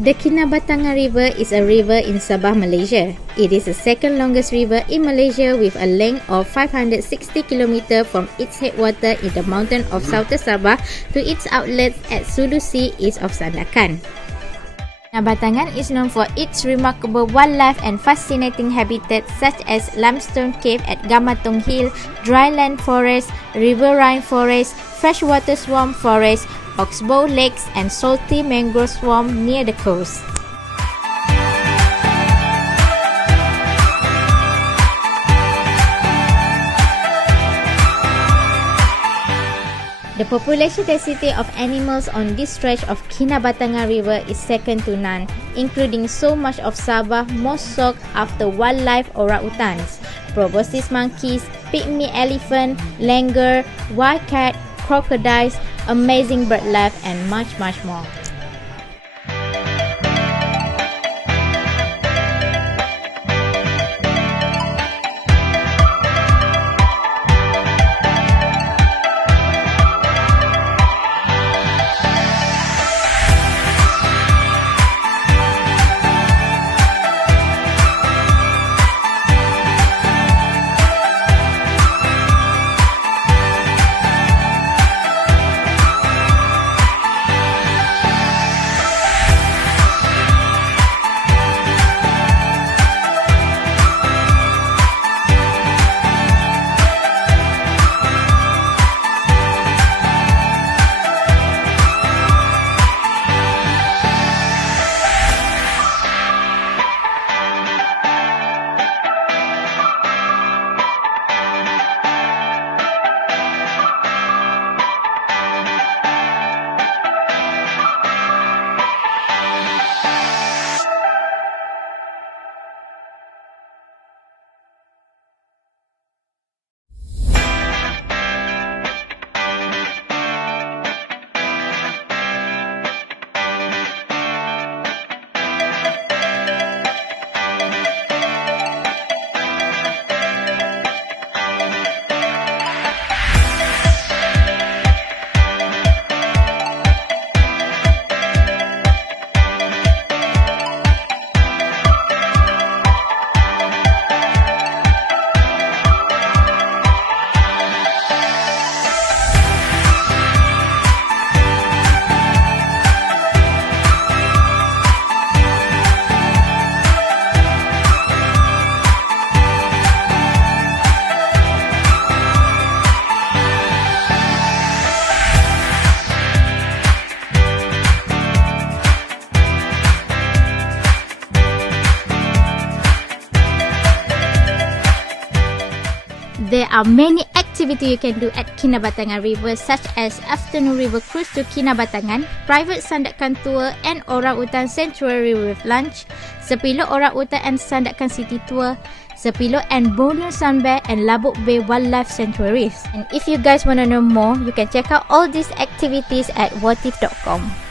The Kinabatangan River is a river in Sabah, Malaysia. It is the second longest river in Malaysia with a length of 560 km from its headwater in the mountain of Southern Sabah to its outlets at Sulusi east of Sandakan. Kinabatangan is known for its remarkable wildlife and fascinating habitats such as limestone cave at Gamatong Hill, dryland forest, riverine forest, freshwater swamp forest, oxbow lakes and salty mangrove swamp near the coast. The population density of animals on this stretch of Kinabatangan River is second to none, including so much of Sabah most sought after wildlife orangutans, proboscis monkeys, pygmy elephant, langur, wild cat, crocodiles, amazing bird life and much more. There are many activities you can do at Kinabatangan River, such as afternoon river cruise to Kinabatangan, private Sandakan tour and orangutan sanctuary with lunch, Sepilo Orangutan and Sandakan City tour, Sepilo and Borneo Sunbear and Labuk Bay Wildlife Sanctuaries. And if you guys want to know more, you can check out all these activities at watif.com.